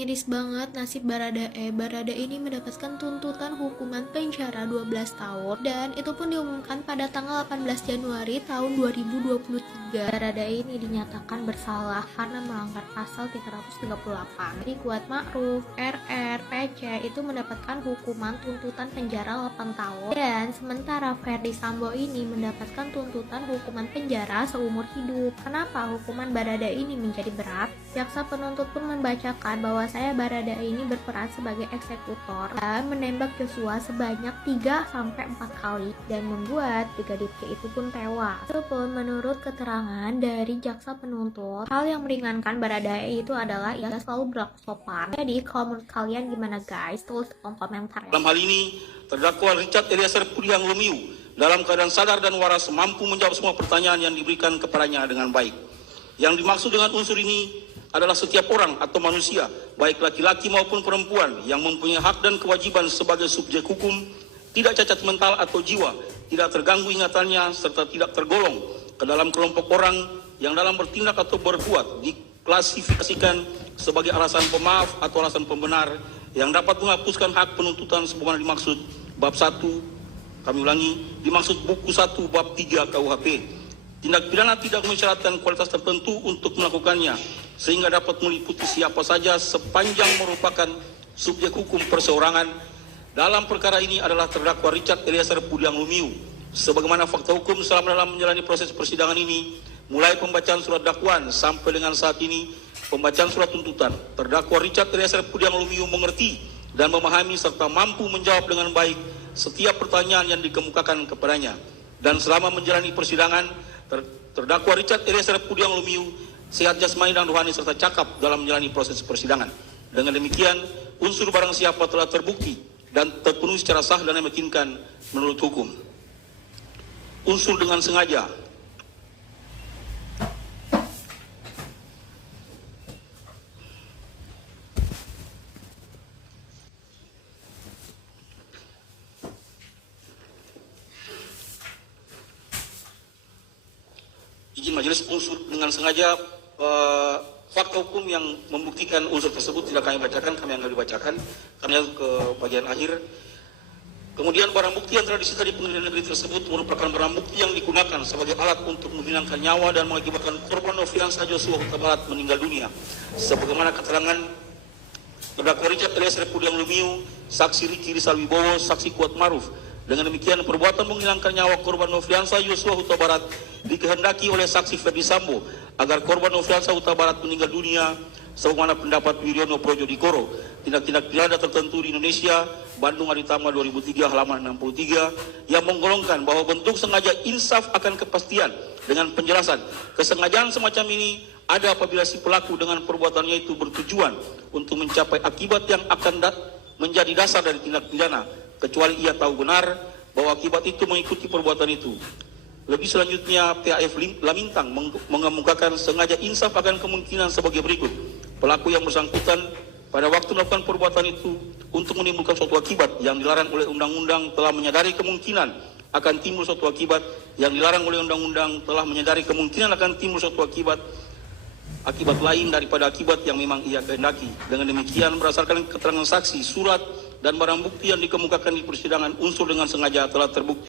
miris banget nasib Baradae. Baradae ini mendapatkan tuntutan hukuman penjara 12 tahun dan itu pun diumumkan pada tanggal 18 Januari tahun 2023. Baradae ini dinyatakan bersalah karena melanggar pasal 338. Jadi Kuat Ma'ruf, RR, PC itu mendapatkan hukuman tuntutan penjara 8 tahun dan sementara Ferdy Sambo ini mendapatkan tuntutan hukuman penjara seumur hidup. Kenapa hukuman Baradae ini menjadi berat? Jaksa penuntut pun membacakan bahwa Baradae ini berperan sebagai eksekutor dan menembak Joshua sebanyak 3-4 kali dan membuat Brigadir J itu pun tewas. Itu pun menurut keterangan dari jaksa penuntut, hal yang meringankan Baradae itu adalah ia selalu berlaku sopan. Jadi kalau menurut kalian gimana guys? Tulis di kolom komentar ya. Dalam hal ini, terdakwa Richard Eliezer Pudiang Lumiu dalam keadaan sadar dan waras mampu menjawab semua pertanyaan yang diberikan kepadanya dengan baik. Yang dimaksud dengan unsur ini adalah setiap orang atau manusia, baik laki-laki maupun perempuan, yang mempunyai hak dan kewajiban sebagai subjek hukum, tidak cacat mental atau jiwa, tidak terganggu ingatannya, serta tidak tergolong ke dalam kelompok orang yang dalam bertindak atau berbuat diklasifikasikan sebagai alasan pemaaf atau alasan pembenar yang dapat menghapuskan hak penuntutan sebagaimana dimaksud bab 1, kami ulangi, dimaksud buku 1 bab 3 KUHP. Tindak pidana tidak mensyaratkan kualitas tertentu untuk melakukannya, sehingga dapat meliputi siapa saja sepanjang merupakan subjek hukum perseorangan. Dalam perkara ini adalah terdakwa Richard Eliezer Pudiang Lumiu. Sebagaimana fakta hukum selama dalam menjalani proses persidangan ini, mulai pembacaan surat dakwaan sampai dengan saat ini, pembacaan surat tuntutan, terdakwa Richard Eliezer Pudiang Lumiu mengerti dan memahami serta mampu menjawab dengan baik setiap pertanyaan yang dikemukakan kepadanya. Dan selama menjalani persidangan, terdakwa Richard Eliezer Pudiang Lumiu sehat jasmani dan rohani serta cakap dalam menjalani proses persidangan. Dengan demikian, unsur barang siapa telah terbukti dan terpenuhi secara sah dan meyakinkan menurut hukum. Unsur dengan sengaja. Izin majelis, unsur dengan sengaja, fakta hukum yang membuktikan unsur tersebut tidak kami bacakan, kami anggap dibacakan, kami ke bagian akhir. Kemudian barang bukti yang telah disita di pengadilan negeri tersebut merupakan barang bukti yang digunakan sebagai alat untuk menghilangkan nyawa dan mengakibatkan korban Nofriansah Joshua Huta Barat meninggal dunia. Sebagaimana keterangan terdakwa Richard Eliezer Pudiang Lumiu, saksi Riki Rizal Wibowo, saksi Kuat Ma'ruf. Dengan demikian, perbuatan menghilangkan nyawa korban Nofriansah Joshua Huta Barat dikehendaki oleh saksi Ferdy Sambo agar korban Nofriansah Huta Barat meninggal dunia sebagaimana pendapat Wiryono Projodikoro, tindak-tindak pidana tertentu di Indonesia, Bandung Aditama 2003 halaman 63, yang menggolongkan bahwa bentuk sengaja insaf akan kepastian dengan penjelasan kesengajaan semacam ini ada apabila si pelaku dengan perbuatannya itu bertujuan untuk mencapai akibat yang akan menjadi dasar dari tindak pidana, kecuali ia tahu benar bahwa akibat itu mengikuti perbuatan itu. Lebih selanjutnya, PAF Lamintang mengemukakan sengaja insaf akan kemungkinan sebagai berikut. Pelaku yang bersangkutan pada waktu melakukan perbuatan itu untuk menimbulkan suatu akibat yang dilarang oleh undang-undang telah menyadari kemungkinan akan timbul suatu akibat yang dilarang oleh undang-undang telah menyadari kemungkinan akan timbul suatu akibat lain daripada akibat yang memang ia kehendaki. Dengan demikian, berdasarkan keterangan saksi, surat, dan barang bukti yang dikemukakan di persidangan, unsur dengan sengaja telah terbukti.